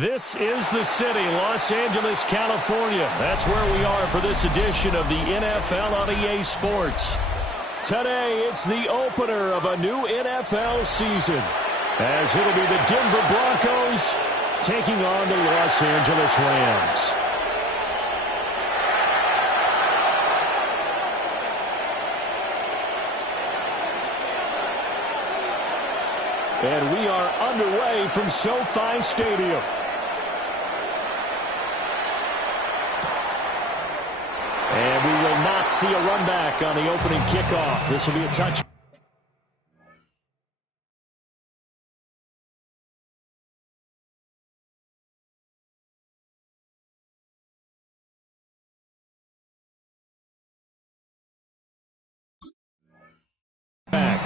This is the city, Los Angeles, California. That's where we are for this edition of the NFL on EA Sports. Today, it's the opener of a new NFL season, as it'll be the Denver Broncos taking on the Los Angeles Rams. And we are underway from SoFi Stadium. And we will not see a run back on the opening kickoff. This will be a touch. Back.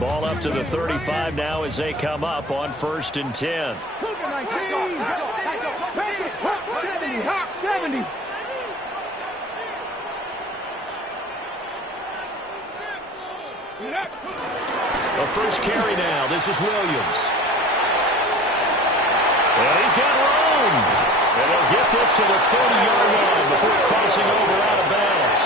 Ball up to the 35 now as they come up on 1st and 10. 70. The first carry now. This is Williams. And he's got room. And he'll get this to the 30-yard line before crossing over out of bounds.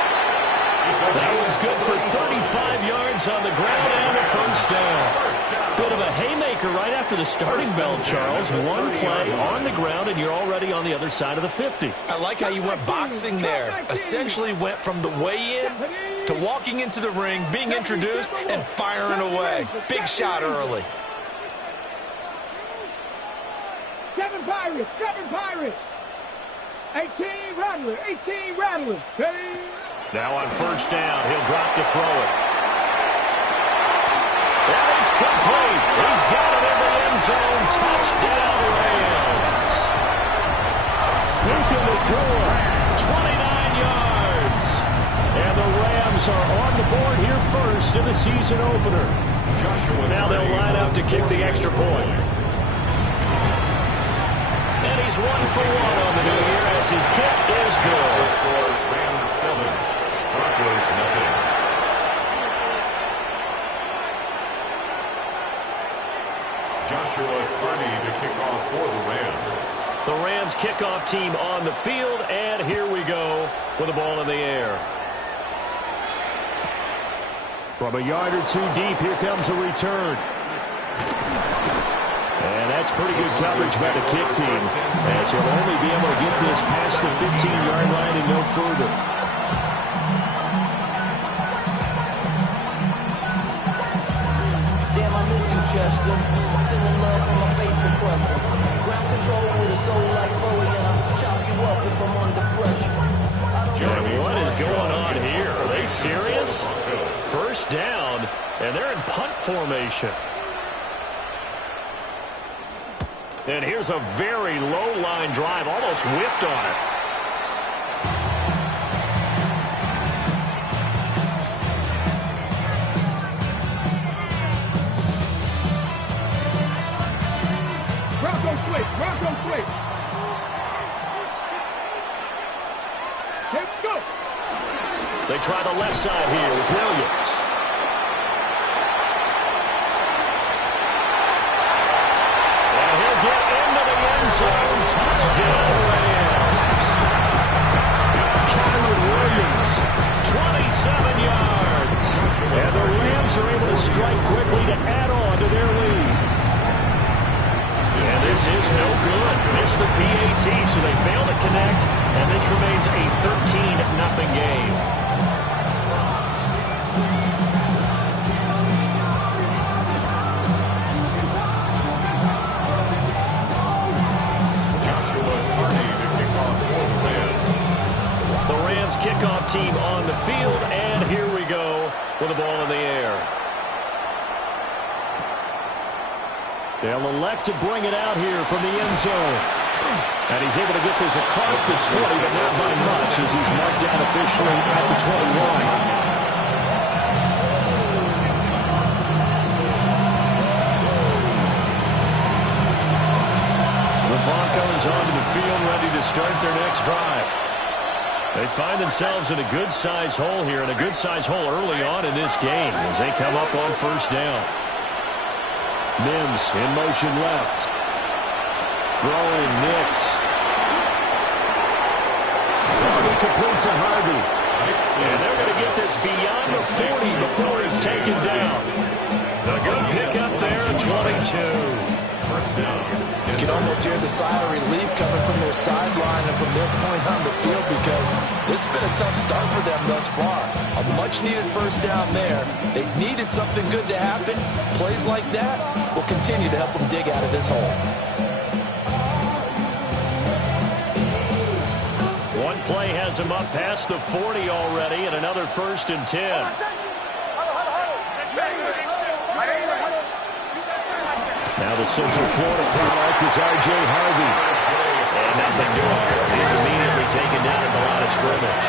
That one's good for 35 yards on the ground and a first down. Bit of a haymaker right after the starting bell, Charles. One play on the ground, and you're already on the other side of the 50. I like how you went boxing there. Essentially went from the weigh-in to walking into the ring, being introduced, and firing away. Big shot early. 7 Pirates. 18 Rattler. Hey. Now on first down, he'll drop to throw it. And it's complete. He's got it in the end zone. Touchdown, Rams. Puka Nacua, 29 yards. And the Rams are on the board here first in the season opener. Now they'll line up to kick the extra point. And he's 1 for 1 on the new year as his kick is good. Rams 7. Broncos nothing. Joshua Carney to kick off for the Rams. The Rams kickoff team on the field, and here we go with the ball in the air. From a yard or two deep, here comes a return. And that's pretty good coverage by the kick team, as he'll only be able to get this past the 15-yard line and no further. Justin, sending love from my face compressor. Ground control with a soul like Bowie, and I'll chop you up if I'm under pressure. Jeremy, what is going on here? Are they serious? First down, and they're in punt formation. And here's a very low line drive, almost whiffed on it. Broncos quick. Let's go. They try the left side here with Williams. And he'll get into the end zone. Touchdown, Rams. Cameron Williams, 27 yards. And the Rams are able to strike quickly to add on to their lead. And this is no good. Missed the PAT, so they fail to connect, and this remains a 13-0 game. Joshua Carney to kick off for the Rams. The Rams kickoff team on the field, and here we go with the ball in the air. They'll elect to bring it out here from the end zone. And he's able to get this across the 20, but not by much as he's marked down officially at the 21. Broncos onto the field, ready to start their next drive. They find themselves in a good-sized hole here, and a good-sized hole early on in this game as they come up on first down. Mims in motion left. Throwing Nix. Harvey complete to Harvey. And they're going to get this beyond the 40 before it's taken down. A good pickup there, 22. First down. You can almost hear the sigh of relief coming from their sideline and from their point on the field, because this has been a tough start for them thus far. A much-needed first down there. They needed something good to happen. Plays like that will continue to help them dig out of this hole. One play has him up past the 40 already, and another 1st and 10. Now the Central Florida product is R.J. Harvey. And nothing doing. He's immediately taken down at the line of scrimmage.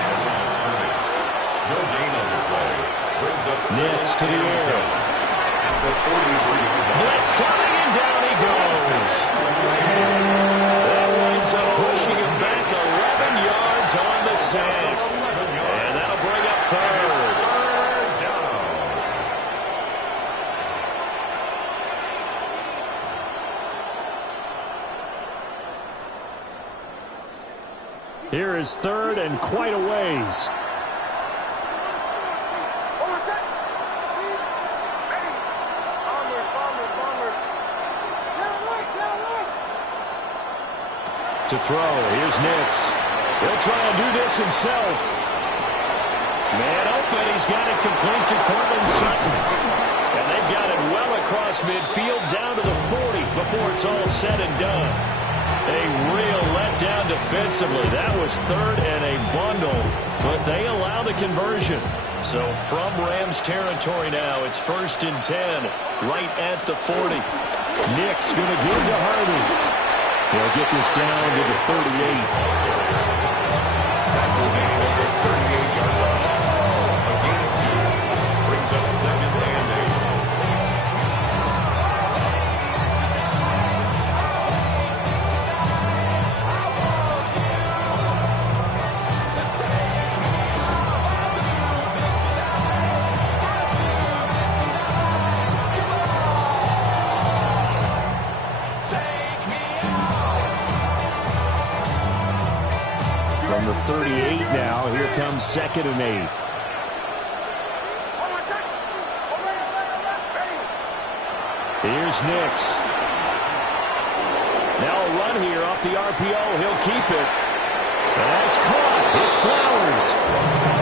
No gain on the play. Brings up Nix to the air. Blitz coming, and down he goes. That winds up pushing him back 11 yards on the sack. And that'll bring up 3rd. Here is 3rd and quite a ways. To throw, here's Nix. He'll try and do this himself. Man open, he's got it complete to Cortland Sutton. And they've got it well across midfield down to the 40 before it's all said and done. A real letdown defensively. That was 3rd and a bundle, but they allow the conversion. So from Rams territory now, it's 1st and 10, right at the 40. Nix going to give to Harvey. He'll get this down to the 38. Tackle made at the 38-yard line. A gain of 2. Brings up 2nd and 8. From the 38 now, here comes 2nd and 8. Here's Nix. Now a run here off the RPO. He'll keep it. And that's caught. It's Flowers.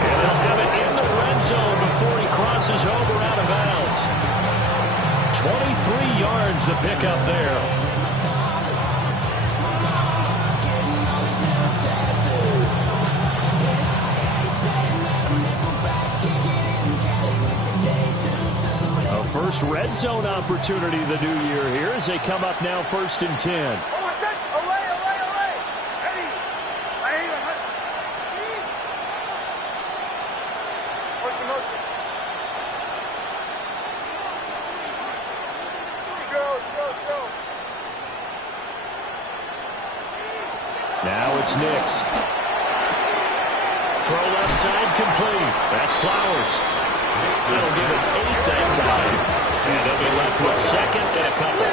And they'll have it in the red zone before he crosses over out of bounds. 23 yards the pickup there. First red zone opportunity of the new year here as they come up now 1st and 10. Now it's Nix. Throw left side complete. That's Flowers. That'll give it 8 that time. And they'll be left with 2nd and a couple.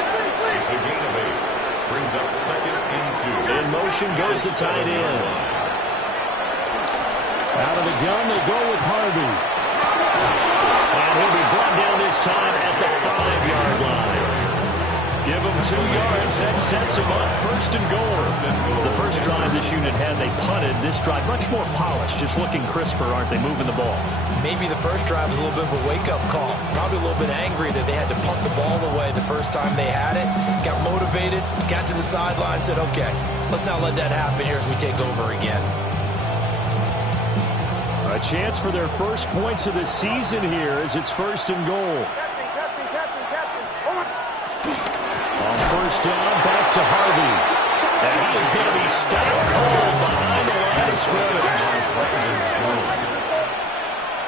It's a gain of 8. Brings up 2nd and 2. In motion goes the tight end. Out of the gun, they go with Harvey. And he'll be brought down this time at the 5-yard line. Give him 2 yards. That sets him up 1st and goal. The first drive this unit had, they punted. This drive, much more polished, just looking crisper, aren't they, moving the ball? Maybe the first drive was a little bit of a wake-up call. Probably a little bit angry that they had to punt the ball away the first time they had it. Got motivated, got to the sideline, said, okay, let's not let that happen here as we take over again. A chance for their first points of the season here as it's 1st and goal. On 1st down, back to Harvey. And he is going to be stone cold behind the line of scrimmage.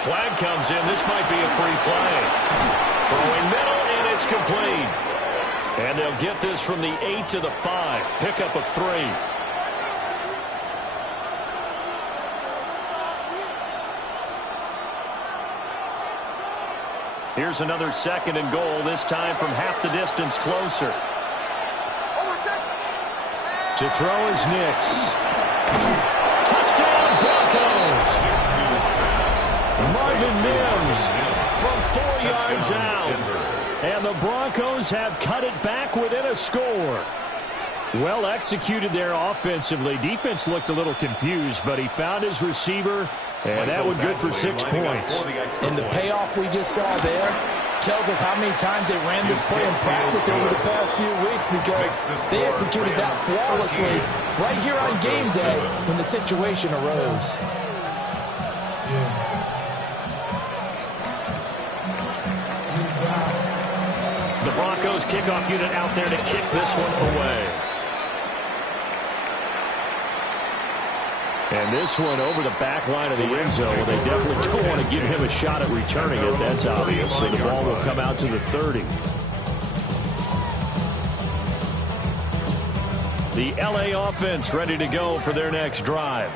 Flag comes in. This might be a free play. Throwing middle, and it's complete. And they'll get this from the 8 to the 5. Pickup of 3. Here's another 2nd and goal, this time from half the distance closer. To throw is Nix. Touchdown, Broncos! Marvin Mims from 4 yards out. And the Broncos have cut it back within a score. Well executed there offensively. Defense looked a little confused, but he found his receiver, and that one good for 6 points. And the payoff we just saw there tells us how many times they ran this play in practice over the past few weeks, because they executed that flawlessly right here on game day when the situation arose. The Broncos kickoff unit out there to kick this one away. And this one over the back line of the end zone. Well, they definitely don't want to give him a shot at returning it. That's obvious. So the ball will come out to the 30. The LA offense ready to go for their next drive.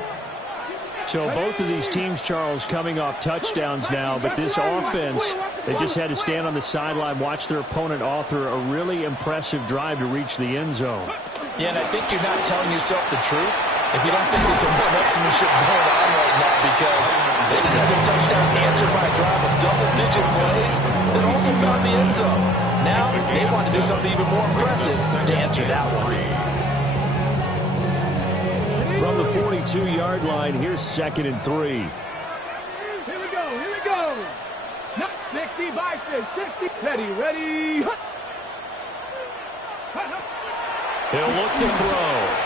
So both of these teams, Charles, coming off touchdowns now, but this offense, they just had to stand on the sideline, watch their opponent author a really impressive drive to reach the end zone. Yeah, and I think you're not telling yourself the truth if you don't think there's some one-upsmanship going on right now, because they just had a touchdown answered by a drive of double-digit plays that also found the end zone. Now they want to do something even more impressive to answer that one. From the 42-yard line, here's 2nd and 3. Here we go, here we go. 60 by 60. Ready. He'll look to throw.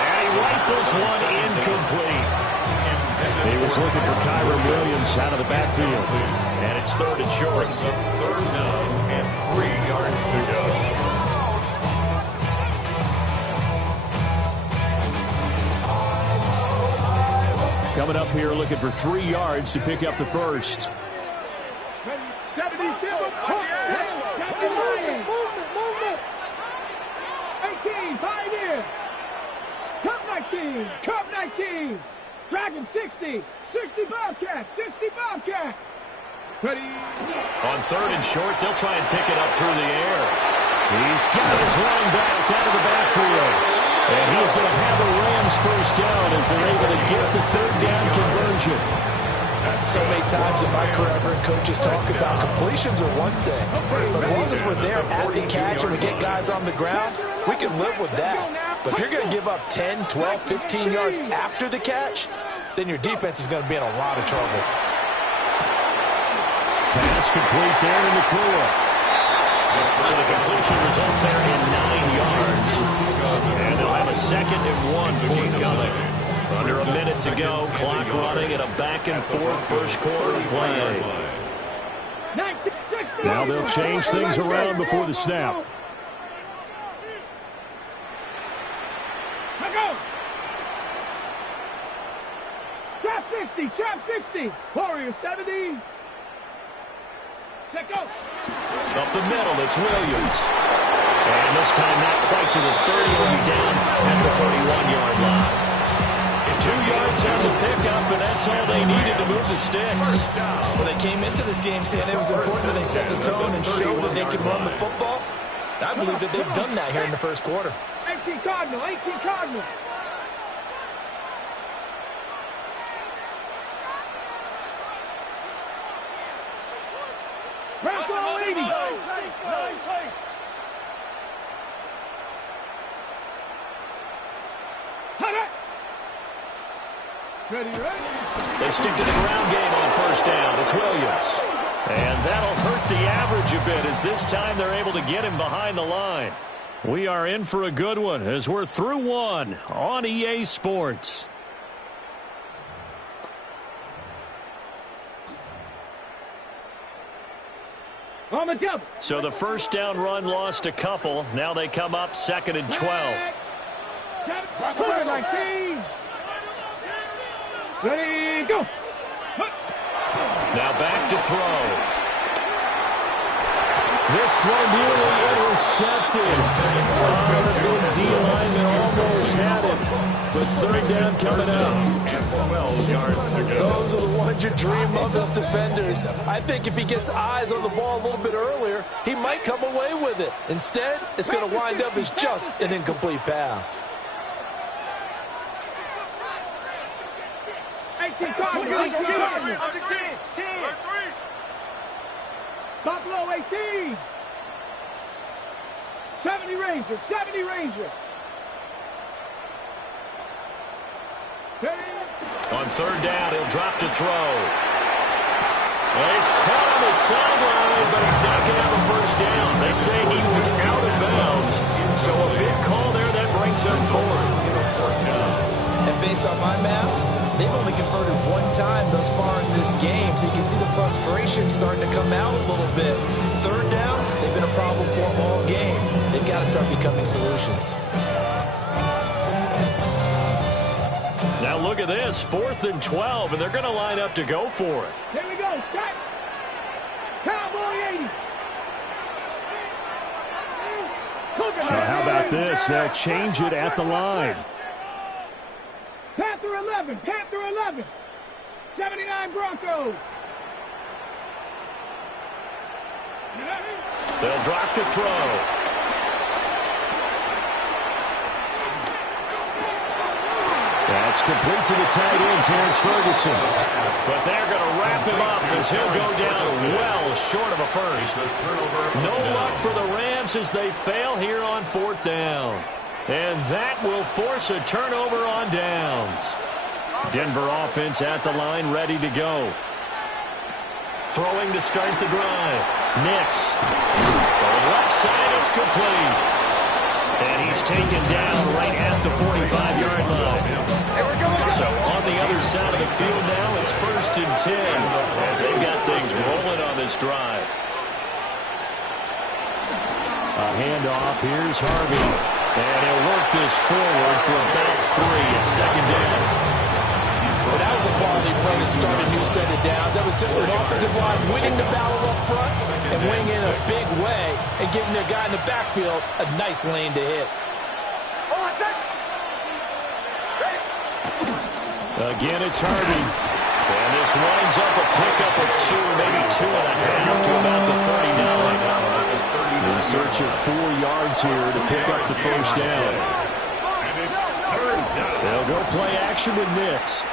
And he rifles one incomplete. He was looking for Kyron Williams out of the backfield. And it's 3rd and short. Brings up 3rd down and 3 yards to go. Coming up here looking for 3 yards to pick up the first. 70, 18, 5 in. Cup 19. Dragon 60 Bobcat, 60 Bobcat. Ready. On 3rd and short, they'll try and pick it up through the air. He's got his running back out of the backfield. And he's going to have the Rams first down as they're able to get the 3rd down conversion. So many times in my career, I've heard coaches talk about completions are one thing. As long as we're there at the catch and we get guys on the ground, we can live with that. But if you're going to give up 10, 12, 15 yards after the catch, then your defense is going to be in a lot of trouble. Pass complete there in the clear. So the completion results there in 9 yards. And they'll have a 2nd and 1 forthcoming. Under a minute to go. Clock running at a back and forth first quarter of play. Now they'll change things around before the snap. Go. Trap 60. Warrior 70. Check go. Up the middle, it's Williams. And this time not quite to the 30, only down at the 41-yard line. 2 yards on the pickup, and that's all they needed to move the sticks. Well, they came into this game saying it was important that they set the tone and show that they can run the football. I believe that they've done that here in the first quarter. 18 Cardinal. Bronco 80. Ready. They stick to the ground game on first down. It's Williams. And that'll hurt the average a bit as this time they're able to get him behind the line. We are in for a good one as we're through one on EA Sports. On the double. So the first down run lost a couple. Now they come up 2nd and 12. 19. Ready, go. Now back to throw. This throw nearly intercepted. The big D lineman almost had it. But third down coming up. And 12 yards to go. Those are the ones you dream of as defenders. I think if he gets eyes on the ball a little bit earlier, he might come away with it. Instead, it's going to wind up as just an incomplete pass. 18 Cardinals. 18 Cardinals. Buffalo 18. 70 Rangers. 70 Rangers. On third down, he'll drop to throw. Well, he's caught on the sideline, but he's not going to have a first down. They say he was out of bounds. So a big call there that brings him forward. And based on my math, they've only converted one time thus far in this game, so you can see the frustration starting to come out a little bit. Third downs, they've been a problem for them all game. They've got to start becoming solutions. Now look at this, 4th and 12, and they're going to line up to go for it. Here we go, set. Cowboy 80. Now, how about this? They'll change it at the line. Panther 11, Panther 11. 79 Broncos. They'll drop to throw. That's complete to the tight end, Terrence Ferguson. But they're going to wrap him up as he'll go down well short of a first. No luck for the Rams as they fail here on 4th down. And that will force a turnover on downs. Denver offense at the line, ready to go. Throwing to start the drive. Nix. From left side, it's complete. And he's taken down right at the 45-yard line. So on the other side of the field now, it's 1st and 10 as they've got things rolling on this drive. A handoff. Here's Harvey. And he'll work this forward for about 3 at 2nd down. Well, that was a quality play to start a new set of downs. That was simply an offensive line winning the battle up front and winning in a big way and giving their guy in the backfield a nice lane to hit. Again, it's Harvey. And this winds up a pickup of 2, maybe 2.5 to about the 39. In search of 4 yards here to pick up the first down. And it's 3rd down. They'll go play action with Nix.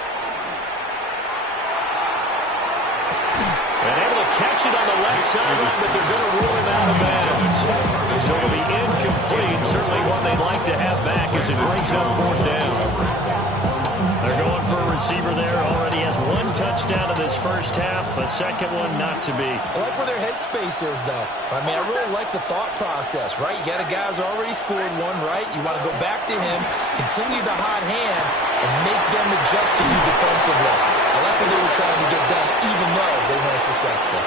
And able to catch it on the left sideline, but they're going to rule him out of bounds. So it'll be incomplete. Certainly one they'd like to have back as it brings up 4th down. They're going for a receiver there. Already has 1 touchdown in this first half. A second one not to be. I like where their headspace is, though. I mean, I really like the thought process, right? You got a guy who's already scored 1, right? You want to go back to him, continue the hot hand, and make them adjust to you defensively. I like what they were trying to get done, even though they weren't successful.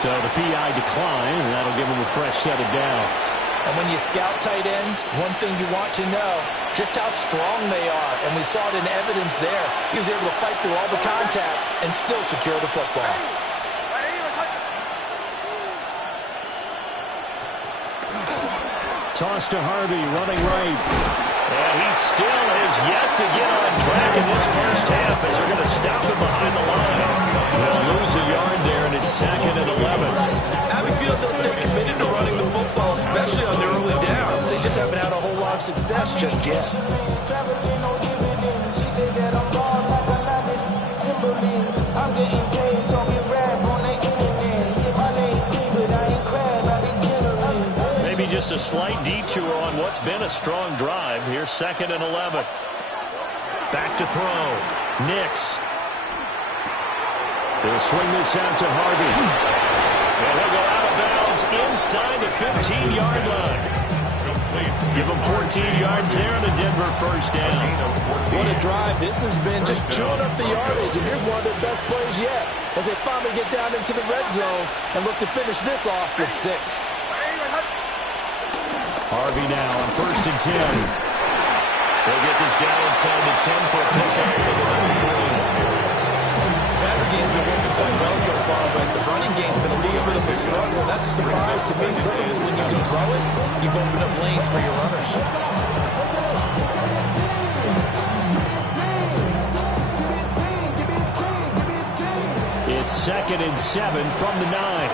So the PI decline, and that'll give him a fresh set of downs. And when you scout tight ends, one thing you want to know, just how strong they are. And we saw it in evidence there. He was able to fight through all the contact and still secure the football. Toss to Harvey, running right. And he still has yet to get on track in this first half as they're going to stop him behind the line. They'll lose a yard there, and it's 2nd and 11. I feel they'll stay committed to running the football, especially on their early downs. They just haven't had a whole lot of success just yet. Maybe just a slight detour on what's been a strong drive. Here's 2nd and 11. Back to throw. Nix. They'll swing this out to Harvey. And he'll go out of bounds inside the 15-yard line. Give him 14 yards there on the Denver first down. What a drive this has been, just chewing up the yardage. And here's one of their best plays yet as they finally get down into the red zone and look to finish this off with 6. Harvey now on 1st and 10. They'll get this down inside the 10 for a pickup. Passing game's been one of far, but the running game's been a little bit of a struggle. That's a surprise to me. Typically, when you can throw it, you've opened up lanes for your runners. It's 2nd and 7 from the 9.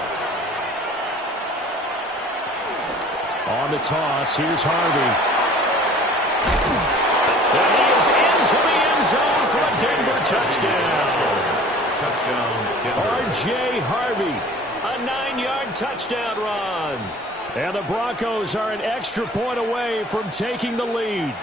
On the toss, here's Harvey. And he is into the end zone for a Denver touchdown. Touchdown, Denver. R.J. Harvey, a 9-yard touchdown run. And the Broncos are an extra point away from taking the lead.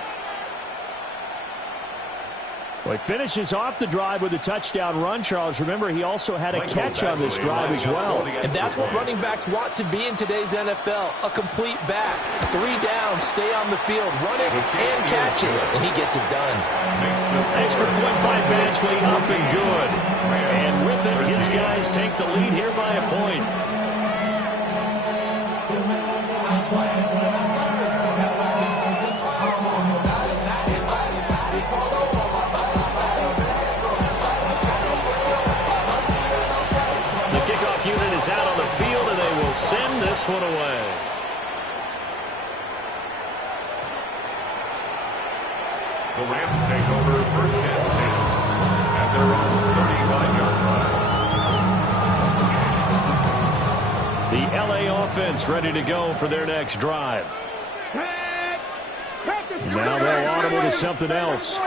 Well, he finishes off the drive with a touchdown run, Charles. Remember, he also had a catch on this drive as well. And that's what running backs want to be in today's NFL, a complete back. 3 down, stay on the field, run it and catch it, and he gets it done. Extra point by Batchley, up and good. And with it, his guys take the lead here by a point. Is out on the field, and they will send this one away. The Rams take over 1st and 10 at their own 35-yard line. The L.A. offense ready to go for their next drive. Now they'll audible to something else.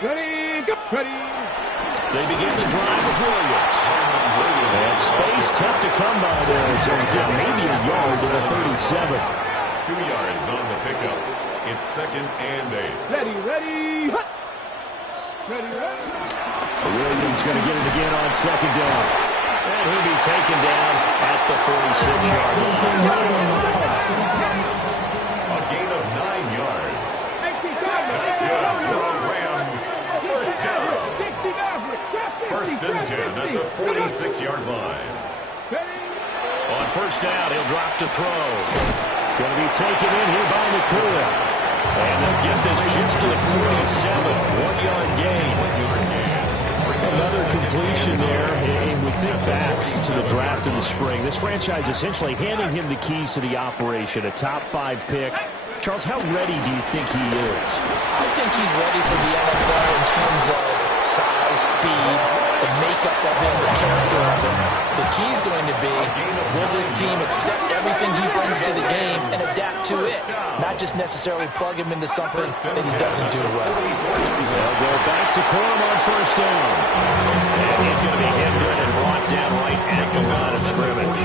Ready, go. Ready. They begin the drive with Williams. And space tough to come by there. So get maybe a yard to the 37. 2 yards on the pickup. It's 2nd and 8. Ready, ready. Ready, ready. Williams going to get it again on 2nd down. And he'll be taken down at the 46-yard line. A gain of 9 yards. That's good for the Rams. 1st down. 1st and 10 at the 46-yard line. On 1st down, he'll drop to throw. Going to be taken in here by Nakua. And they'll get this just to the 47. 1-yard gain. Another completion there. And we think back to the draft in the spring. This franchise essentially handing him the keys to the operation. A top 5 pick. Charles, how ready do you think he is? I think he's ready for the NFL in terms of size, speed, the makeup of him, the character of him. The key is going to be, will this team accept everything he brings to the game and adapt to it? Not just necessarily plug him into something that he doesn't do well. They'll go back to Corum on 1st down. And he's going to be hit good and brought down right at the line of scrimmage.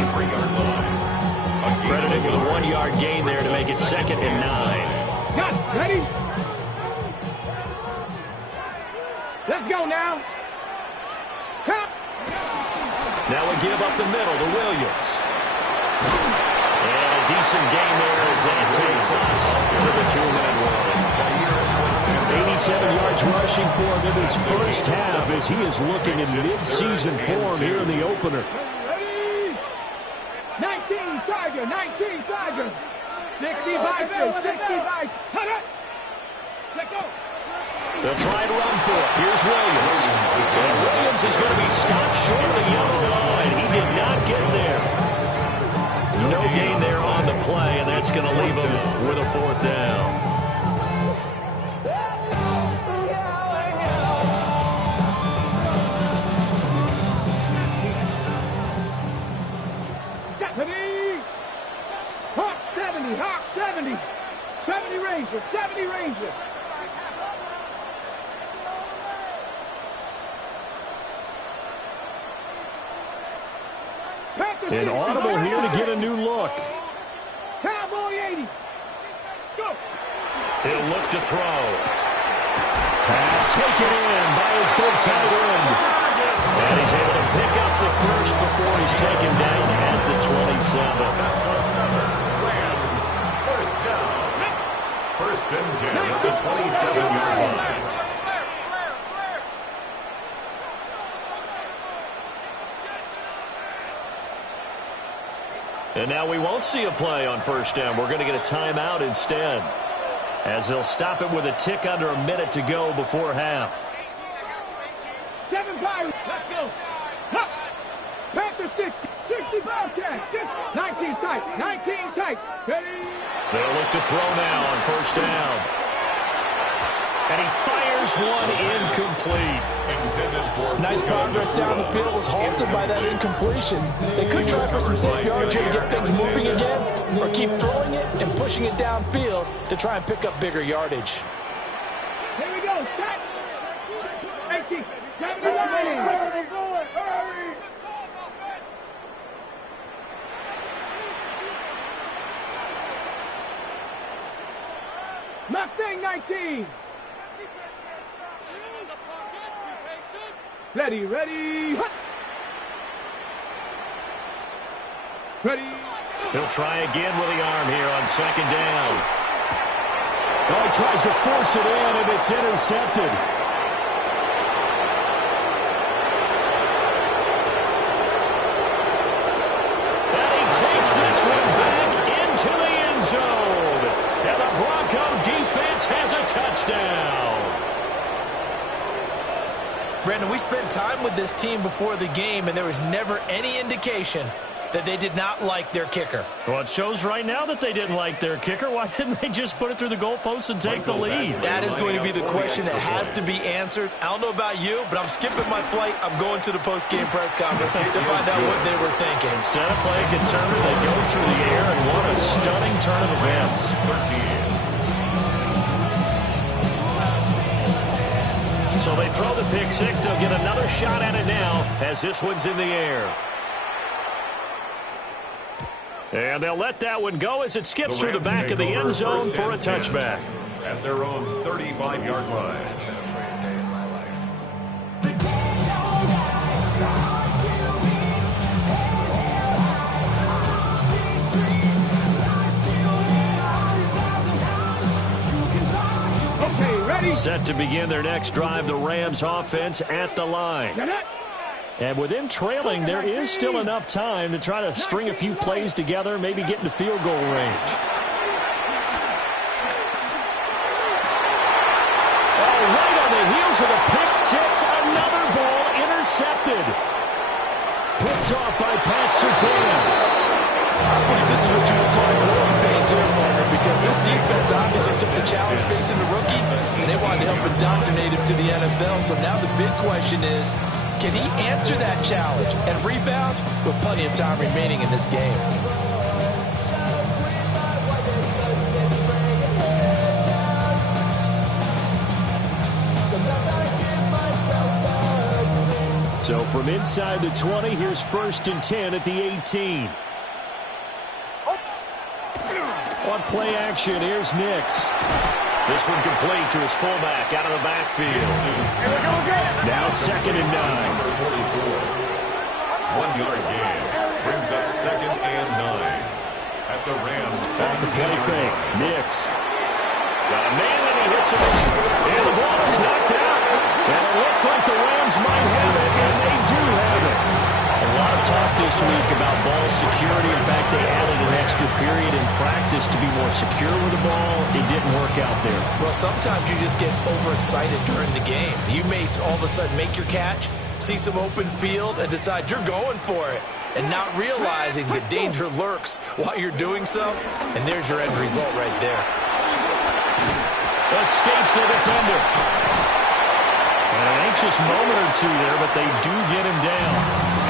Credited with a 1-yard gain there to make it 2nd and 9. Got ready. Let's go now. Come. Now we give up the middle to Williams. And a decent game there as that takes us to the 2-minute warning. 87 yards rushing for him in his 1st half as he is looking in mid-season form here in the opener. Ready. 19 Tiger, 19 Tiger. 65, 65. Cut it. Let go. They'll try to run for it. Here's Williams. And Williams is going to be stopped short of the yellow line. He did not get there. No gain there on the play, and that's going to leave him with a 4th down. Ready. Hawk 70, Hawk 70. 70 Rangers, 70 Rangers. An audible here to get a new look. Cowboy 80. Go. He'll look to throw. Pass taken in by his big tight end. And he's able to pick up the 1st before he's taken down at the 27. That's another Rams 1st down. 1st and 10 at the 27-yard line. And now we won't see a play on 1st down. We're going to get a timeout instead, as they'll stop it with a tick under a minute to go before half. 7 Let's go. Huh. Panther 60. 60 Bobcats. 19 tight. 19 tight. Ready? They'll look to throw now on first down. And he fires one incomplete. Nice progress down the field was halted by that incompletion. They could try for some safe yards here to get things moving again, or keep throwing it and pushing it downfield to try and pick up bigger yardage. Here we go. Set. 18. 79. Mustang 19. Ready, ready. Ready. He'll try again with the arm here on second down. Oh, he tries to force it in, and it's intercepted. And he takes this one back into the end zone. And the Bronco defense has a touchdown. Brandon, we spent time with this team before the game, and there was never any indication that they did not like their kicker. Well, it shows right now that they didn't like their kicker. Why didn't they just put it through the goalpost and take the lead? That is going to be the question that has to be answered. I don't know about you, but I'm skipping my flight. I'm going to the post-game press conference to find out what they were thinking. Instead of playing conservative, they go through the air, and what a stunning turn of events. 13. So they throw the pick six. They'll get another shot at it now as this one's in the air. And they'll let that one go as it skips through the back of the end zone for a touchback. At their own 35-yard line. Okay, ready. Set to begin their next drive, the Rams offense at the line. And with them trailing, there is still enough time to try to string a few plays together, maybe get into field goal range. Oh, right on the heels of the pick six, another ball intercepted. Picked off by Pat Surtain. I believe this is what you would call growing pains here, partner, because this defense obviously took the challenge facing the rookie, and they wanted to help indoctrinate him to the NFL. So now the big question is, can he answer that challenge and rebound with plenty of time remaining in this game? So from inside the 20, here's 1st and 10 at the 18. On play action, here's Nix. This one complete to his fullback out of the backfield. Now 2nd and 9. Number 44. 1-yard gain. Brings up 2nd and 9. At the Rams. Off the play fake. Nix. Got a man and he hits it. And the ball is knocked out. And it looks like the Rams might have it, and they do have it. A lot of talk this week about ball security. In fact, they added an extra period in practice to be more secure with the ball. It didn't work out there. Well, sometimes you just get overexcited during the game. You may all of a sudden make your catch, see some open field, and decide you're going for it, and not realizing the danger lurks while you're doing so. And there's your end result right there. Escapes the defender. And an anxious moment or two there, but they do get him down.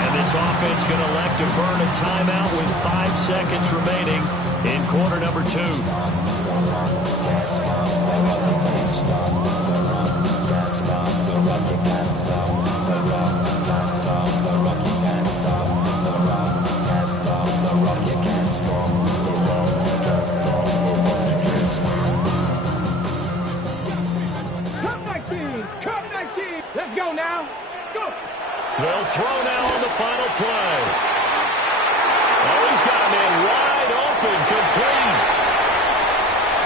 And this offense going to elect to burn a timeout with 5 seconds remaining in quarter number 2. Let's go now. Go. They'll throw now on the final play. Oh, he's got a man wide open, complete.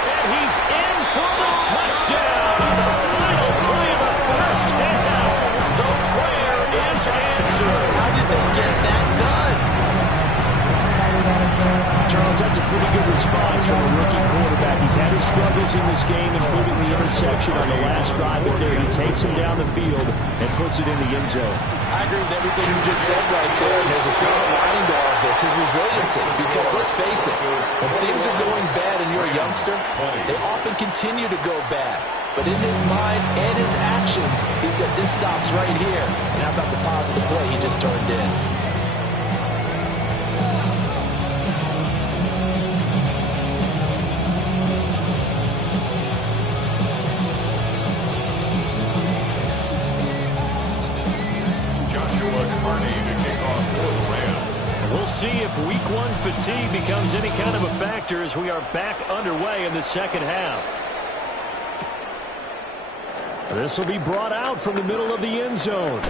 And he's in for the touchdown on the final play of the first half. The prayer is answered. How did they get that done? Charles, that's a pretty good response from a rookie quarterback. He's had his struggles in this game, including the interception on the last drive, but there he takes him down the field and puts it in the end zone. I agree with everything you just said right there. And there's a silver lining to all of this, his resiliency. Because let's face it, when things are going bad and you're a youngster, they often continue to go bad. But in his mind and his actions, he said, this stops right here. And how about the positive play he just turned in? We'll see if week one fatigue becomes any kind of a factor as we are back underway in the second half. This will be brought out from the middle of the end zone.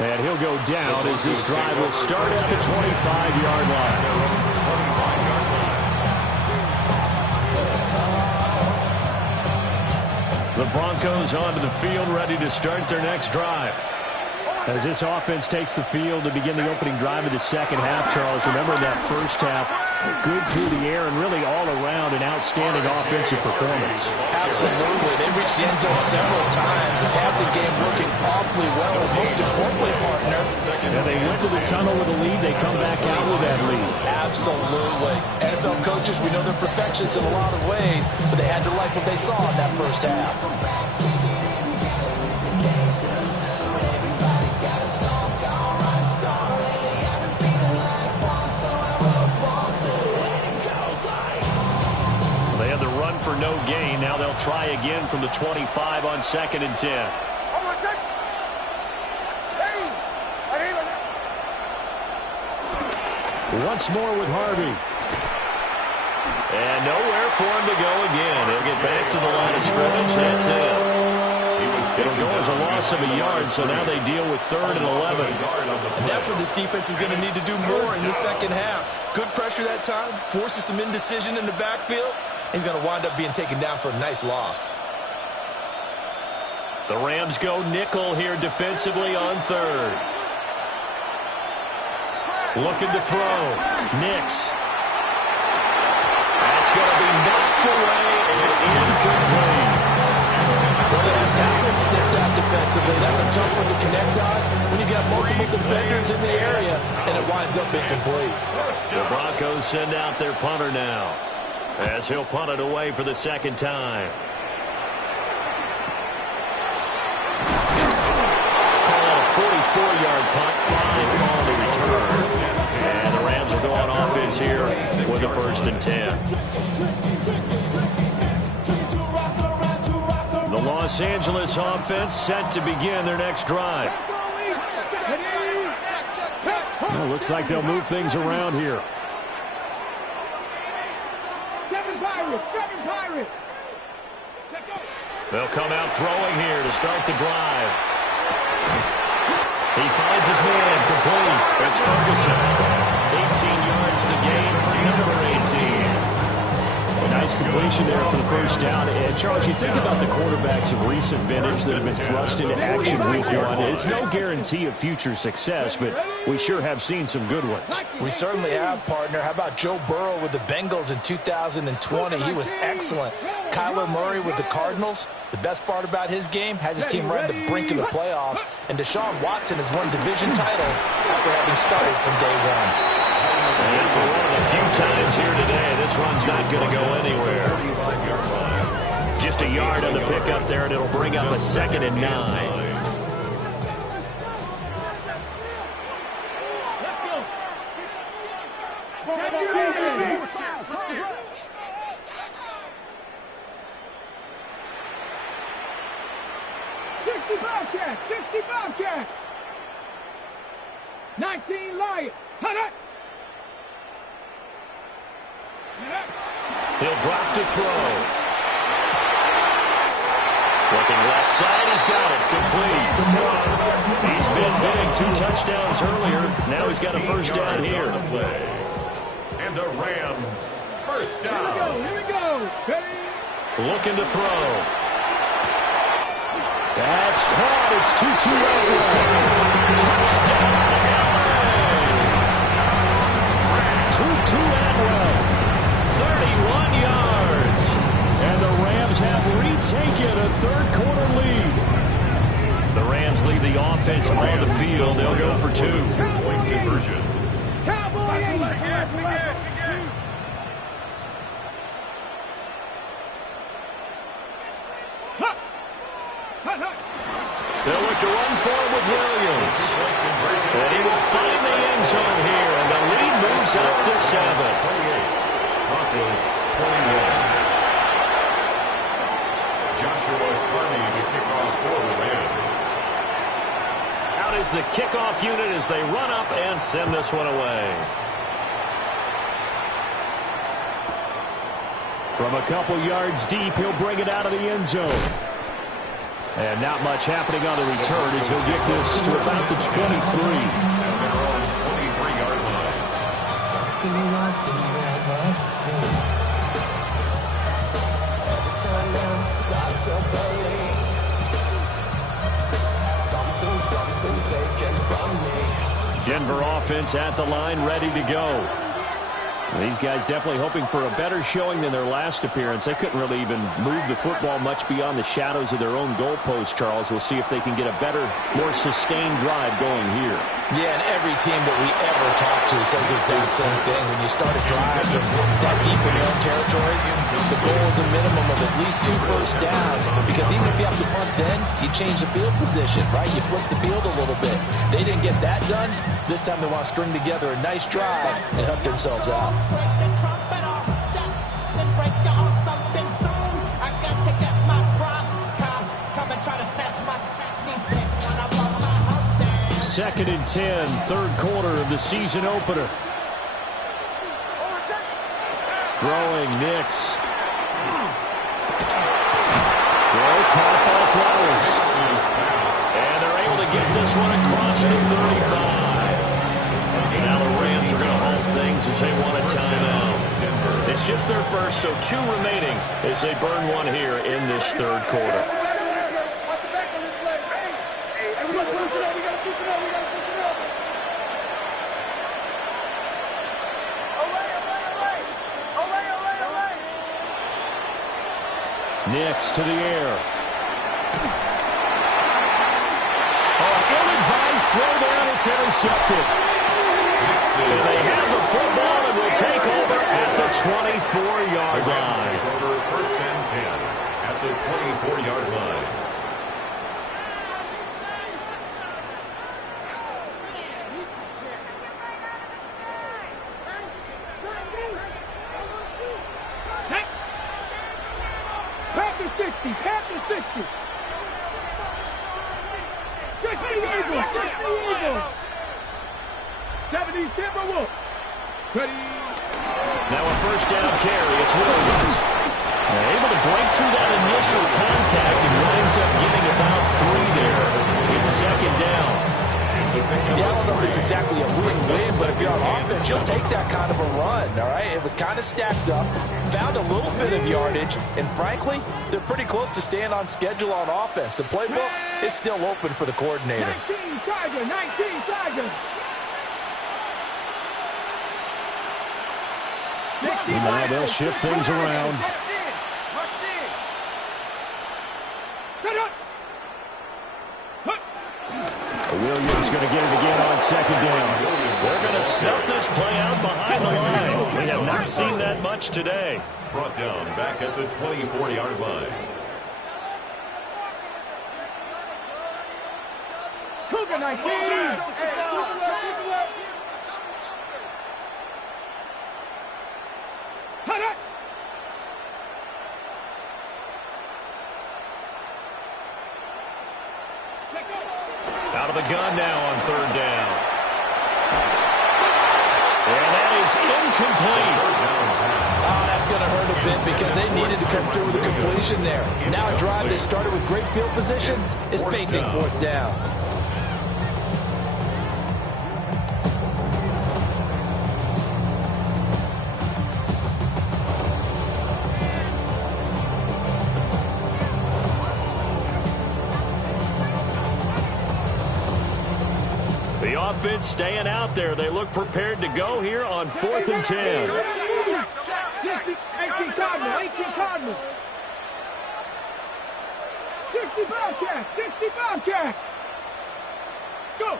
And he'll go down as this drive will start at the 25-yard line. The Broncos onto the field, ready to start their next drive. As this offense takes the field to begin the opening drive of the second half, Charles, remember in that first half, good through the air and really all around an outstanding offensive performance. Absolutely. They reached the end zone several times. The passing game working awfully well. And most importantly, partner, they went to the tunnel with a lead. They come back out with that lead. Absolutely. NFL coaches, we know they're perfectionists in a lot of ways, but they had to like what they saw in that first half. For no gain. Now they'll try again from the 25 on 2nd and 10. Once more with Harvey. And nowhere for him to go again. He'll get back to the line of scrimmage. That's it. It'll go as a loss of a yard, so now they deal with 3rd and 11. And that's what this defense is going to need to do more in the second half. Good pressure that time, forces some indecision in the backfield. He's going to wind up being taken down for a nice loss. The Rams go nickel here defensively on 3rd. Looking to throw. Nix. That's going to be knocked away and incomplete. Well, that one snipped out defensively. That's a tough one to connect on when you got multiple defenders in the area, and it winds up incomplete. The Broncos send out their punter now, as he'll punt it away for the second time. Call it a 44-yard punt, fine call to return. And the Rams will go on offense here with a 1st and 10. The Los Angeles offense set to begin their next drive. Well, looks like they'll move things around here. They'll come out throwing here to start the drive. He finds his man complete. It's Ferguson. 18 yards the gain for number 18. Nice completion there for the first down. And, Charles, you think about the quarterbacks of recent vintage that have been thrust into action week one. It's no guarantee of future success, but we sure have seen some good ones. We certainly have, partner. How about Joe Burrow with the Bengals in 2020? He was excellent. Kyler Murray with the Cardinals. The best part about his game, has his team right on the brink of the playoffs. And Deshaun Watson has won division titles after having started from day one. And for one of the few times here today, this run's not going to go anywhere. Just a yard on the pickup there, and it'll bring up a 2nd and 9. Bobcat, 60 Bobcat. 19 Lion. Cut it. He'll drop to throw. Looking left side, he's got it. Complete. He's been big. 2 touchdowns earlier. Now he's got a first down here. And the Rams, first down. Here we go. Ready? Looking to throw. That's caught. It's 2-2 Touchdown, Elway. 2-2 Elway. get a third-quarter lead. The Rams leave the offense on the field. They'll go for 2. Point conversion. They'll look to run forward with Williams. And he will find the end zone here, and the lead moves up to 7. 28. Broncos 21. Joshua Carney to kick off for the Rams. Out is the kickoff unit as they run up and send this one away. From a couple yards deep, he'll bring it out of the end zone. And not much happening on the return as he'll get this to about the 23. And they're on 23-yard line. Denver offense at the line, ready to go. These guys definitely hoping for a better showing than their last appearance. They couldn't really even move the football much beyond the shadows of their own goalpost, Charles. We'll see if they can get a better, more sustained drive going here. Yeah, and every team that we ever talk to says the exact same thing. When you start a drive from that deep in your own territory, the goal is a minimum of at least 2 first downs. Because even if you have to punt then, you change the field position, right? You flip the field a little bit. They didn't get that done. This time they want to string together a nice drive and help themselves out. Second and 10, third quarter of the season opener. Throwing Nix. Throw caught by Flowers. And they're able to get this one across the 35. Now the Rams are going to hold things as they want a timeout. It's just their first, so 2 remaining as they burn one here in this third quarter. Nix to the air. Ill-advised throw down. It's intercepted. And they have the football and will take over at the 24-yard line. Take over first and 10 at the 24-yard line. Past the 60. 60 Eagles. 60 Eagles. 70 Timberwolves. Ready. Now a first down carry. It's Williams. They're able to break through that initial contact and winds up getting about 3 there. It's second down. Yeah, I don't know if it's exactly a win-win, but if you're on offense, you'll take that kind of a run, all right? It was kind of stacked up, found a little bit of yardage, and frankly, they're pretty close to staying on schedule on offense. The playbook is still open for the coordinator. 19 Tigers, 19 Tigers. Now they'll shift things around. Williams going to get it again on second down. They're going to snuff this play out behind the line. We have not seen that much today. Brought down back at the 24-yard line. Cougar 19. Out of the gun now on third down. And that is incomplete. Oh, that's going to hurt a bit because they needed to come through with a completion there. Now a drive that started with great field position is facing fourth down. The offense staying out there. They look prepared to go here on 4th and 10. 18 Cardinals, 18 Cardinals. Bobcats. 60 Bobcats. Go.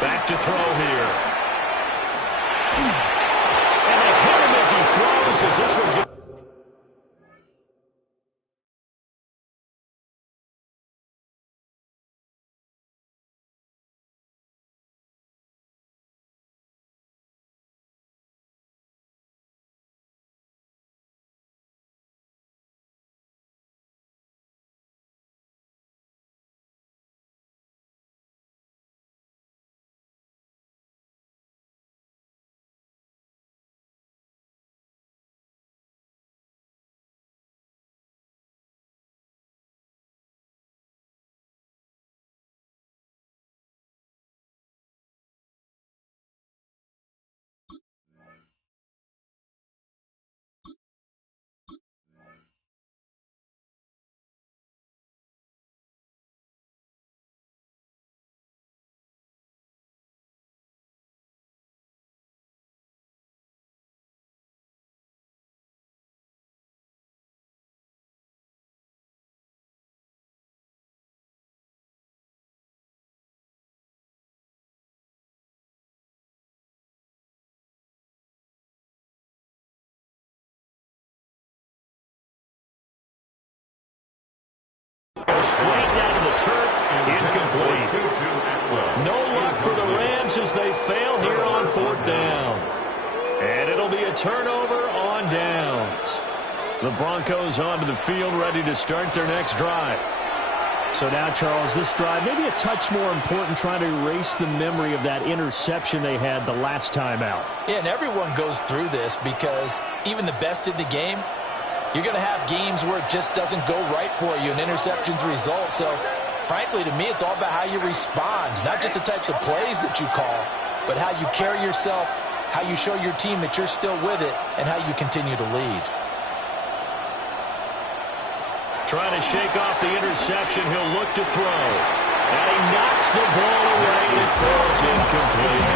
Back to throw here. And they hit him as he throws, as this one's going to... Straight down to the turf, incomplete. No luck for the Rams as they fail here on 4th down. And it'll be a turnover on downs. The Broncos onto the field, ready to start their next drive. So now, Charles, this drive maybe a touch more important, trying to erase the memory of that interception they had the last time out. Yeah, and everyone goes through this because even the best in the game, you're going to have games where it just doesn't go right for you, and interceptions result. So, frankly, to me, it's all about how you respond, not just the types of plays that you call, but how you carry yourself, how you show your team that you're still with it, and how you continue to lead. Trying to shake off the interception, he'll look to throw. And he knocks the ball away and it falls incomplete.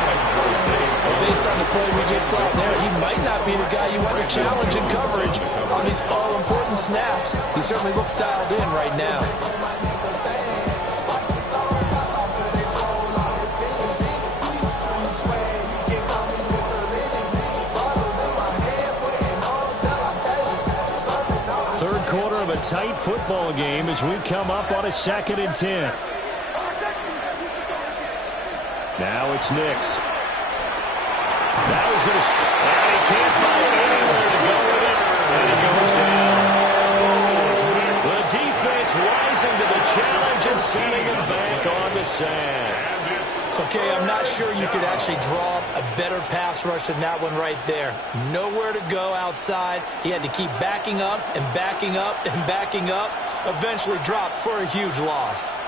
Well, based on the play we just saw there, he might not be the guy you want to challenge in coverage on these all-important snaps. He certainly looks dialed in right now. Third quarter of a tight football game as we come up on a 2nd and 10. Now it's Nix. Now he's going to... And he can't find anywhere to go with it. And it goes down. The defense rising to the challenge and sending him back on the sand. Okay, I'm not sure you could actually draw a better pass rush than that one right there. Nowhere to go outside. He had to keep backing up and backing up and backing up. Eventually dropped for a huge loss.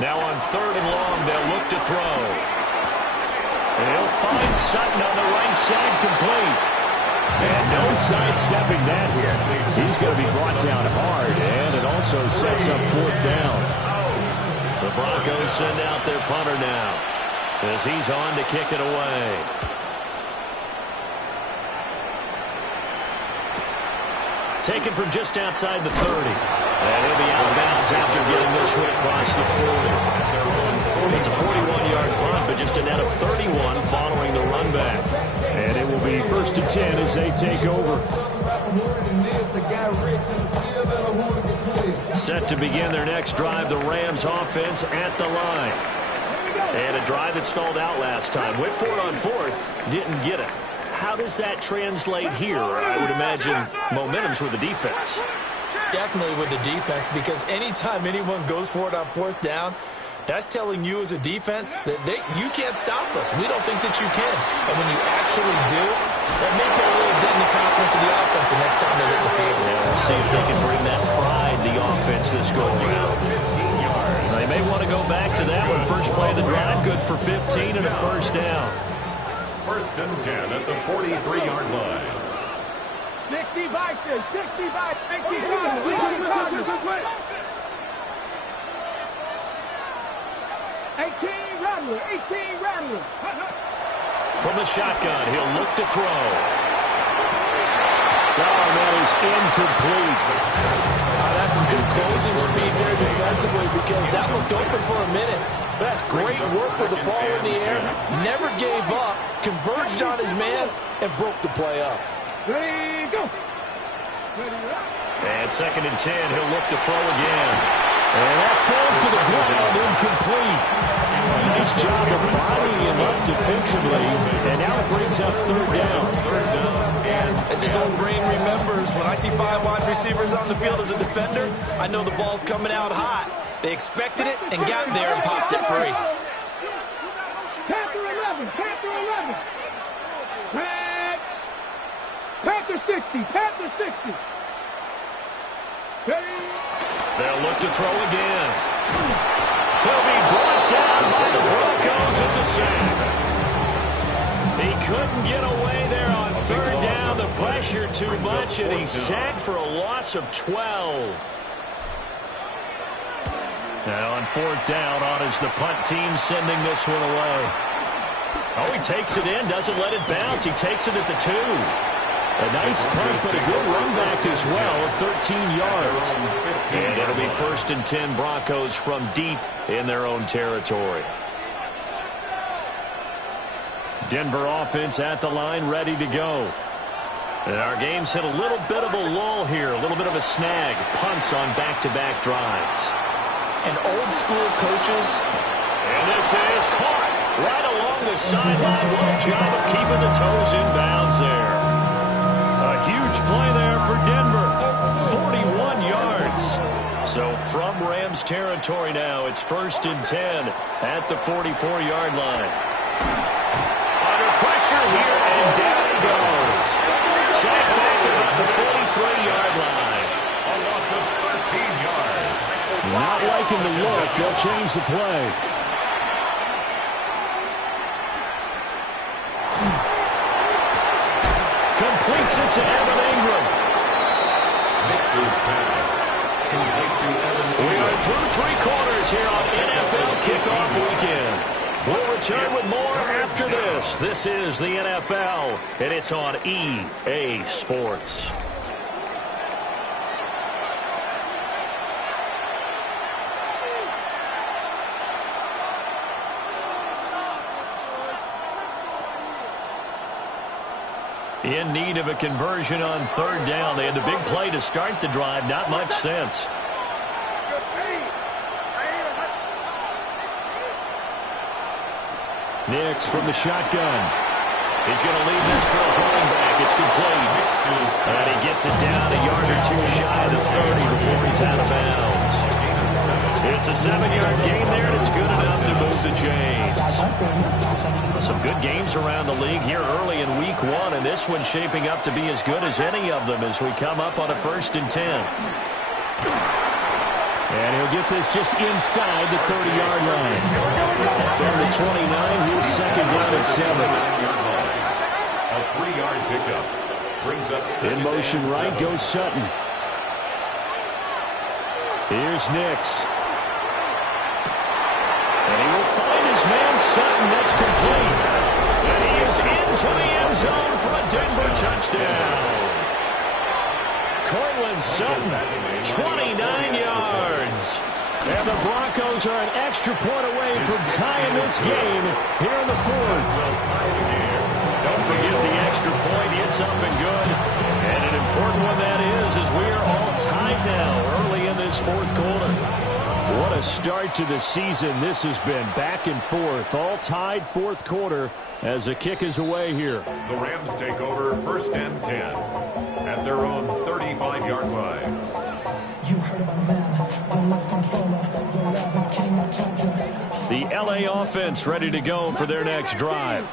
Now on 3rd and long, they'll look to throw. And he'll find Sutton on the right side, complete. And no sidestepping that here. He's going to be brought down hard, and it also sets up 4th down. The Broncos send out their punter now as he's on to kick it away. Taken from just outside the 30. And he'll be out of bounds after getting this one across the 40. It's a 41-yard punt, but just a net of 31 following the run back. And it will be 1st and 10 as they take over. Set to begin their next drive, the Rams offense at the line. And a drive that stalled out last time. Went for it on 4th, didn't get it. How does that translate here? I would imagine momentum's with the defense. Definitely with the defense, because anytime anyone goes for it on 4th down, that's telling you as a defense that you can't stop us. We don't think that you can. And when you actually do, that may put a little dent in the confidence of the offense the next time they hit the field. Yeah, we'll see if they can bring that pride, the offense, this go around. They may want to go back to that one. First play of the drive, good for 15 and a 1st down. 1st and 10 at the 43-yard line. 60 Vikings, 60 Vikings, 18 Rattler. From the shotgun, he'll look to throw. Oh, that is incomplete. That's some good closing speed there defensively because that looked open for a minute. But that's great work with the ball in the air. Never gave up, converged on his man, and broke the play up. Ready, go. And 2nd and 10, he'll look to throw again. And that falls to the ground, incomplete. Nice job of bodying him up defensively. And now it brings up 3rd down. As his own brain remembers, when I see 5 wide receivers on the field as a defender, I know the ball's coming out hot. They expected it and got there and popped it free. Panther 11, Panther 11. Panther 60, Panther 60. Ready? They'll look to throw again. He'll be brought down by the Broncos. It's a sack. He couldn't get away there on 3rd down. The pressure too much, and he's sacked for a loss of 12. Now on 4th down, on is the punt team sending this one away. Oh, he takes it in, doesn't let it bounce. He takes it at the 2. A nice punt, but a good run back as well of 13 yards. And it'll be 1st and 10 Broncos from deep in their own territory. Denver offense at the line, ready to go. And our game's hit a little bit of a lull here, a little bit of a snag. Punts on back-to-back drives. And old school coaches. And this is caught right along the sideline. What a job of keeping the toes in bounds there. A huge play there for Denver. 41 yards. So from Rams territory now, it's 1st and 10 at the 44-yard line. Under pressure here, and down he goes. Sacked back about the 43-yard line. A loss of 13 yards. Not liking the look. They'll change the play. Completes it to Evan Ingram. Mixes pass. Complete to Evan Ingram. We are through 3 quarters here on NFL Kickoff Weekend. We'll return with more after this. This is the NFL, and it's on EA Sports. In need of a conversion on 3rd down. They had the big play to start the drive. Not much sense. Nix from the shotgun. He's going to leave this for his running back. It's complete. And he gets it down a yard or 2 shy of the 30 before he's out of bounds. It's a 7-yard gain there, and it's good enough to move the chains. Some good games around the league here early in week 1, and this one's shaping up to be as good as any of them as we come up on a 1st and 10. And he'll get this just inside the 30-yard line. From the 29, here's 2nd down at 7. A 3-yard pickup. Brings up 2nd In motion and right 7. goes Sutton. Here's Nix. And he will find his man Sutton. That's complete. And he is into the end zone for a Denver touchdown. Cortland Sutton, 29 yards. And the Broncos are an extra point away from tying this game here in the 4th. Don't forget the extra point. Hit something good. And an important one that is we are all tied now early in this 4th quarter. What a start to the season this has been. Back and forth. All tied 4th quarter as the kick is away here. The Rams take over 1st and 10 at their own 35-yard line. You heard about man, the left controller, the 11 king, I told you. The LA offense ready to go for their next drive.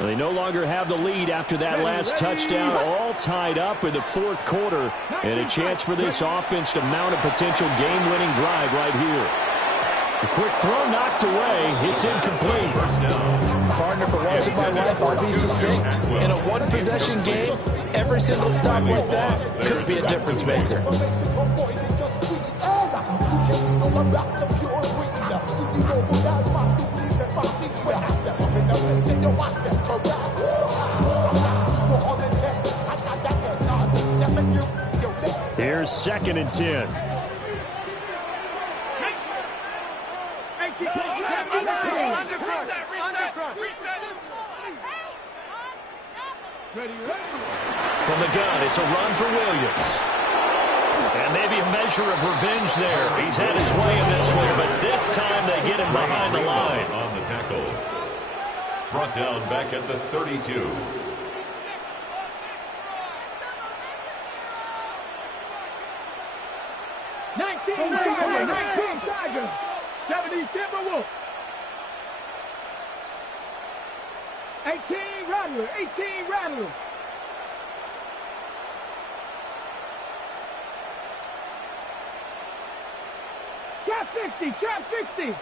They no longer have the lead after that last touchdown. All tied up in the 4th quarter. And a chance for this offense to mount a potential game-winning drive right here. A quick throw knocked away. It's incomplete. Partner, for once in my life, I'll be succinct. In a one-possession game, every single stop like that could be a difference maker. Here's 2nd and 10. From the gun, it's a run for Williams. And maybe a measure of revenge there. He's had his way in this one, but this time they get him behind the line. On the tackle. Brought down back at the 32. Tiger. 70 Timberwolf. 18 Rattler. 18 Rattler. Trap 60. Trap 60.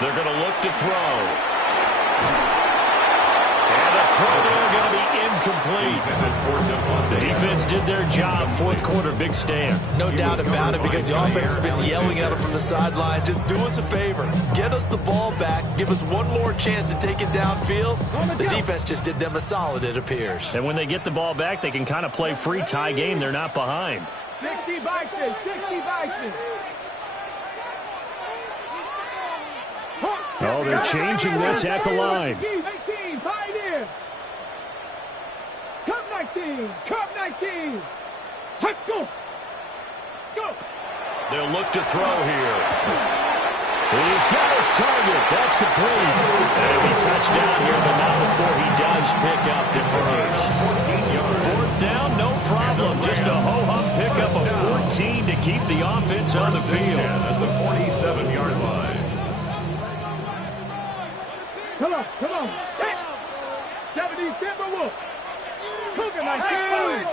They're going to look to throw. And the throw there going to be incomplete. The defense did their job. 4th quarter, big stand. No doubt about it, because the offense has been yelling at them from the sideline. Just do us a favor. Get us the ball back. Give us one more chance to take it downfield. The defense just did them a solid, it appears. And when they get the ball back, they can kind of play free tie game. They're not behind. 60 Bison. 60 Bison. Oh, they're changing this at the line. 19, Pioneer. Cup 19, Cup 19. Let's go. Go. They'll look to throw here. He's got his target. That's complete. And he touched down here, but not before he does pick up the first. 4th down, no problem. Just a ho-hum pickup of 14 to keep the offense on the field. At the 47-yard line. Come on, come on. 70 Timberwolf. Cougar 19.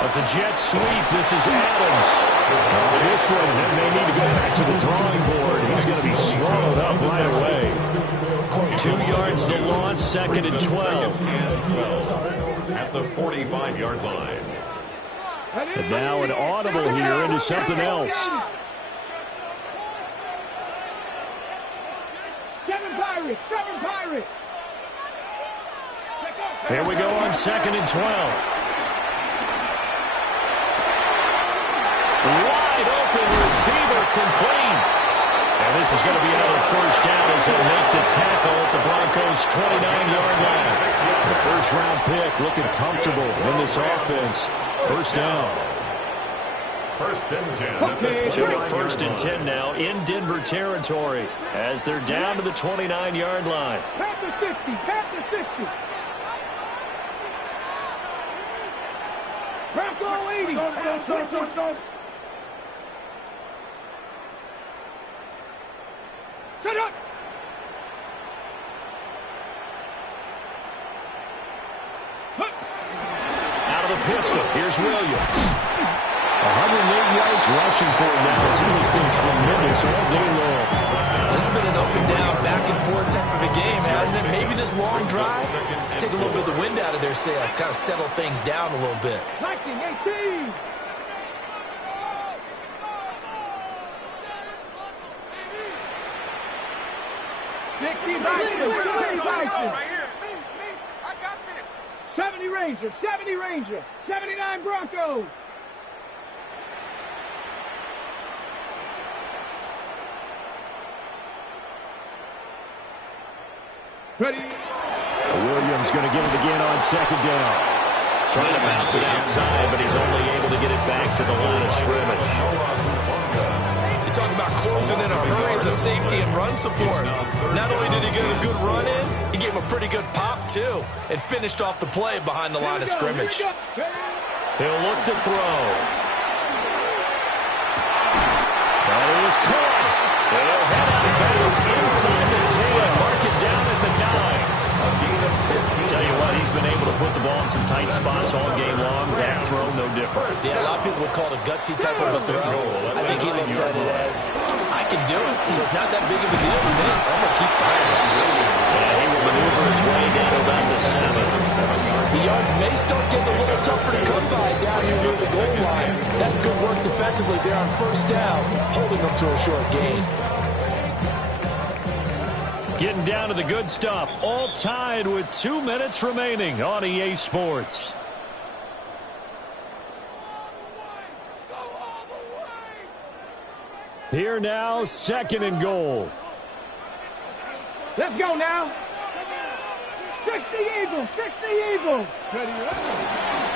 It's a jet sweep. This is Adams. For this one, they may need to go back to the drawing board. He's going to be swallowed up right away. 2 yards the loss, 2nd and 12. At the 45-yard line. And now an audible here into something else. 7 Pirates, 7 Pirates. Here we go on 2nd and 12. Wide open receiver complete. And this is going to be another first down as they make the tackle at the Broncos' 29-yard line. The first-round pick looking comfortable in this offense. First down. 1st and 10. So 1st and 10 now in Denver territory as they're down to the 29-yard line. Past the 60, past the 60. Bronco 80. Shut up. Out of the pistol, here's Williams. 108 yards rushing for him now as he has been tremendous all day long. This has been an up and down, back and forth type of a game, hasn't it? Maybe this long drive, take a little bit of the wind out of their sails, kind of settle things down a little bit. 19, 18. I got this. 70 Ranger, 70 Ranger, 79 Broncos. Ready? Williams going to get it again on 2nd down. Trying to bounce it outside, but he's only able to get it back to the line of scrimmage. You talk about closing in a hurry as a safety and run support. Not only did he get a good run in, he gave him a pretty good pop, too, and finished off the play behind the line of scrimmage. He'll look to throw. That is caught. They'll head out of bounds inside the 10. Mark it down at the 9. Tell you what, he's been able to put the ball in some tight spots all game long. That throw, no different. Yeah, a lot of people would call it a gutsy type of a throw. I think he looks at it as, I can do it, so it's not that big of a deal to me. I'm going to keep firing. And he will maneuver his way down to about the 7. The yards may start getting a little tougher to come by down here near the goal line. That's good work defensively there on 1st down, holding them to a short gain. Getting down to the good stuff. All tied with 2 minutes remaining on EA Sports. Here now, 2nd and goal. Let's go now. 60 Eagles, 60 Eagles.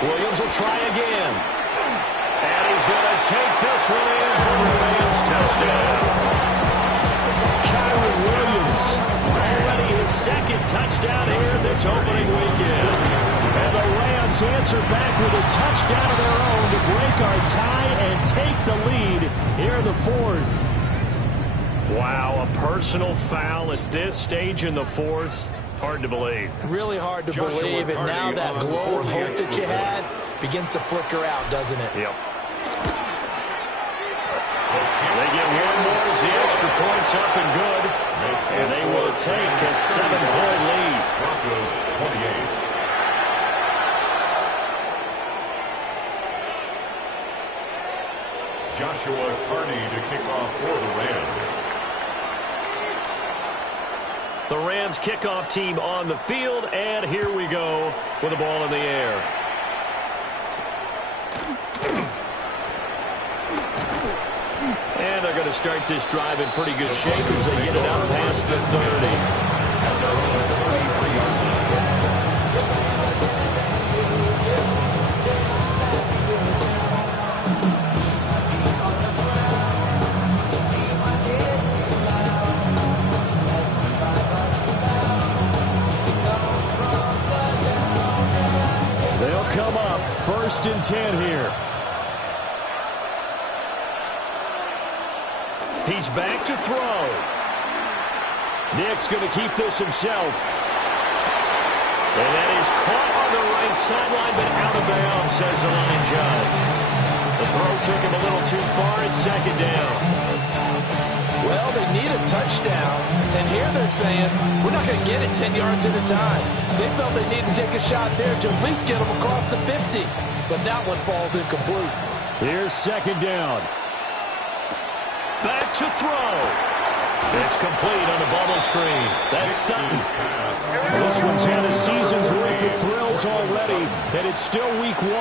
Williams will try again. And he's going to take this one in for the Rams touchdown. Kyron Williams, already his 2nd touchdown here this opening weekend. And the Rams answer back with a touchdown of their own to break our tie and take the lead here in the 4th. Wow, a personal foul at this stage in the 4th. Hard to believe. Really hard to believe, and now that glow of hope that you had begins to flicker out, doesn't it? Yep. They get one more as the extra point's up and good. And they will take a 7-point lead. Broncos 28. Joshua Carney to kick off for the Rams. The Rams kickoff team on the field, and here we go with the ball in the air. And they're going to start this drive in pretty good shape as they get it out past the 30. Come up, 1st and 10 here. He's back to throw. Nick's going to keep this himself. And that is caught on the right sideline, but out of bounds, says the line judge. The throw took him a little too far. It's 2nd down. Well, they need a touchdown, and here they're saying, we're not going to get it 10 yards at a time. They felt they needed to take a shot there to at least get them across the 50, but that one falls incomplete. Here's 2nd down. Back to throw. It's complete on the bubble screen. That's Sutton. This one's had a season's worth of thrills already, and it's still week 1.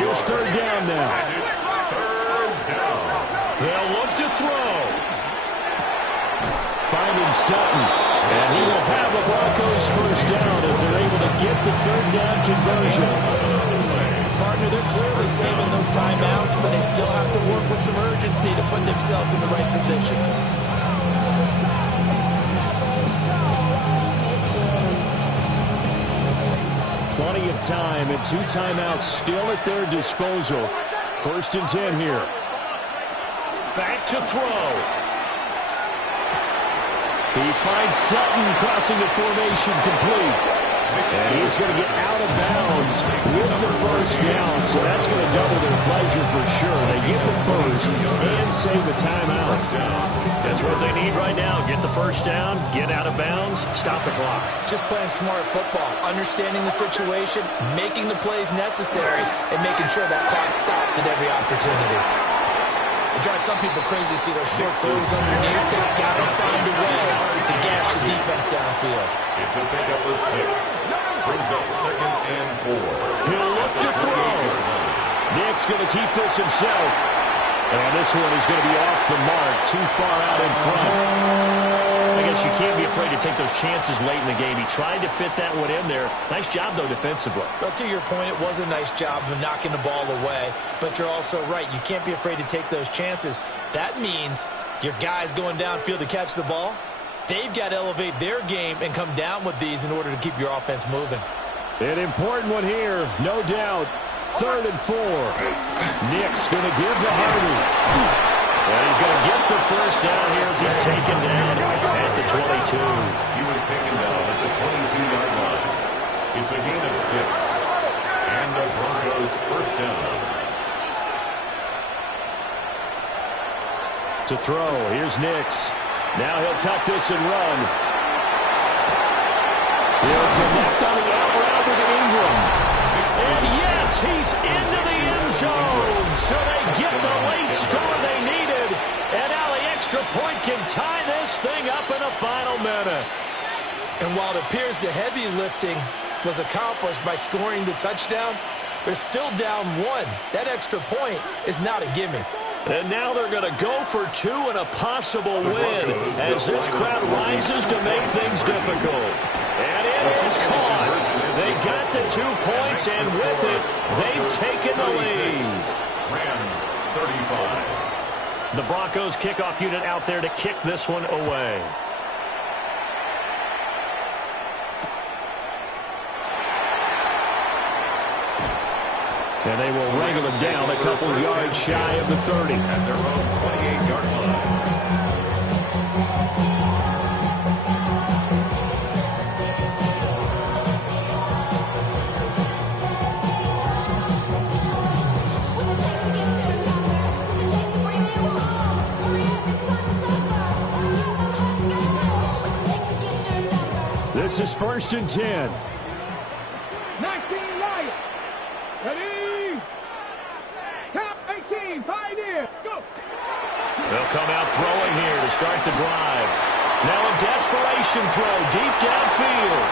Here's 3rd down now. They'll look to throw. Finding Sutton, and he will have a Broncos 1st down as they're able to get the 3rd down conversion. Partner, they're clearly saving those timeouts, but they still have to work with some urgency to put themselves in the right position. Plenty of time and 2 timeouts still at their disposal. 1st and 10 here. Back to throw. He finds Sutton crossing the formation complete. And he's going to get out of bounds with the 1st down, so that's going to double their pleasure for sure. They get the 1st and save the timeout. That's what they need right now. Get the 1st down, get out of bounds, stop the clock. Just playing smart football, understanding the situation, making the plays necessary, and making sure that clock stops at every opportunity. It drives some people crazy to see those short throws underneath. They've got to find a way to gash the defense downfield. It's a pickup of 6. Brings up 2nd and 4. He'll look to throw. Nick's going to keep this himself. And this one is going to be off the mark, too far out in front. I guess you can't be afraid to take those chances late in the game. He tried to fit that one in there. Nice job, though, defensively. Well, to your point, it was a nice job of knocking the ball away. But you're also right. You can't be afraid to take those chances. That means your guys going downfield to catch the ball, they've got to elevate their game and come down with these in order to keep your offense moving. An important one here, no doubt. 3rd and 4. Nick's going to give the Hardy. And he's going to get the 1st down here as he's taken down at the 22. He was taken down at the 22-yard line. It's a gain of 6. And the Broncos 1st down. To throw, here's Nix. Now he'll tuck this and run. He'll connect on the out route with Ingram. And yes, he's into the end zone. So they get the late score they needed. And now the extra point can tie this thing up in a final minute. And while it appears the heavy lifting was accomplished by scoring the touchdown, they're still down 1. That extra point is not a gimme. And now they're going to go for 2 and a possible win as this crowd rises to make things difficult. And it is caught. They got the 2 points, and with it, they've taken the lead. Rams 35. The Broncos kickoff unit out there to kick this one away. And they will wrangle them down a couple yards shy of the 30. At their own 28-yard line. This is 1st and 10. 19 Lions. Ready? Count 18. Pioneer. Go. They'll come out throwing here to start the drive. Now a desperation throw deep downfield.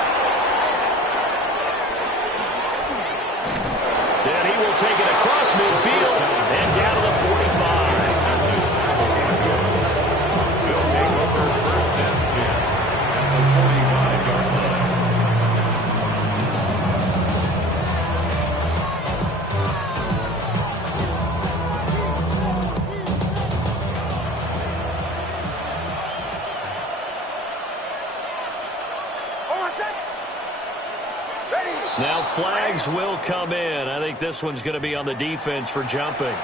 And he will take it across midfield and down to the 45. Will take over 1st and 10 at the 45-yard line. Now flags will come in. I think this one's going to be on the defense for jumping.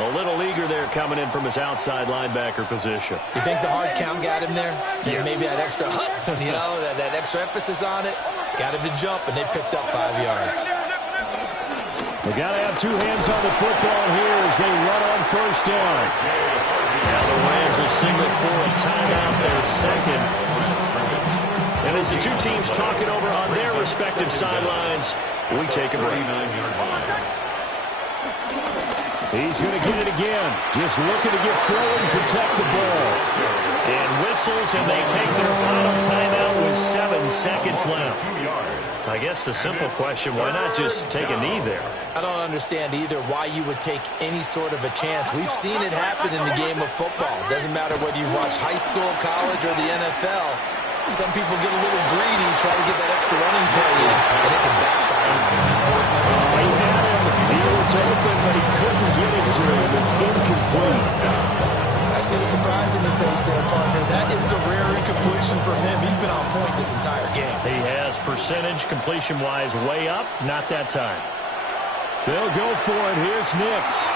A little eager there coming in from his outside linebacker position. You think the hard count got him there? Yes. Maybe that extra that extra emphasis on it. Got him to jump, and they picked up 5 yards. They got to have 2 hands on the football here as they run on 1st down. Now the Rams will signal for a timeout, their second. And as the 2 teams talk it over on their respective sidelines, we take a break. 39-yard line. He's going to get it again. Just looking to get forward and protect the ball. And whistles, and they take their final timeout with 7 seconds left. 2 yards. I guess the simple question, why not just take a knee there? I don't understand either why you would take any sort of a chance. We've seen it happen in the game of football. Doesn't matter whether you've watched high school, college, or the NFL. Some people get a little greedy, try to get that extra running play in, and it can backfire. He had him. He was open, but he couldn't get it to him. It's incomplete. I see the surprise in your face there, partner. That is a rare incompletion for him. He's been on point this entire game. He has percentage completion-wise way up, not that time. They'll go for it. Here's Nix.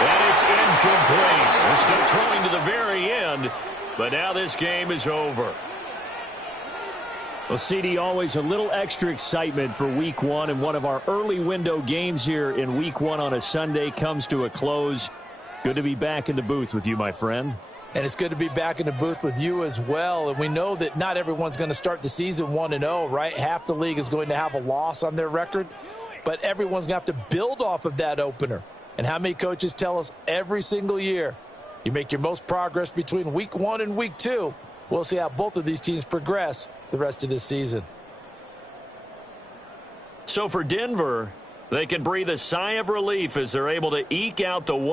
And it's incomplete. They're still throwing to the very end, but now this game is over. Well, CD, always a little extra excitement for Week 1, and one of our early window games here in Week 1 on a Sunday comes to a close. Good to be back in the booth with you, my friend. And it's good to be back in the booth with you as well. And we know that not everyone's going to start the season 1-0, right? Half the league is going to have a loss on their record, but everyone's going to have to build off of that opener. And how many coaches tell us every single year, you make your most progress between Week 1 and Week 2. We'll see how both of these teams progress the rest of this season. So for Denver, they can breathe a sigh of relief as they're able to eke out the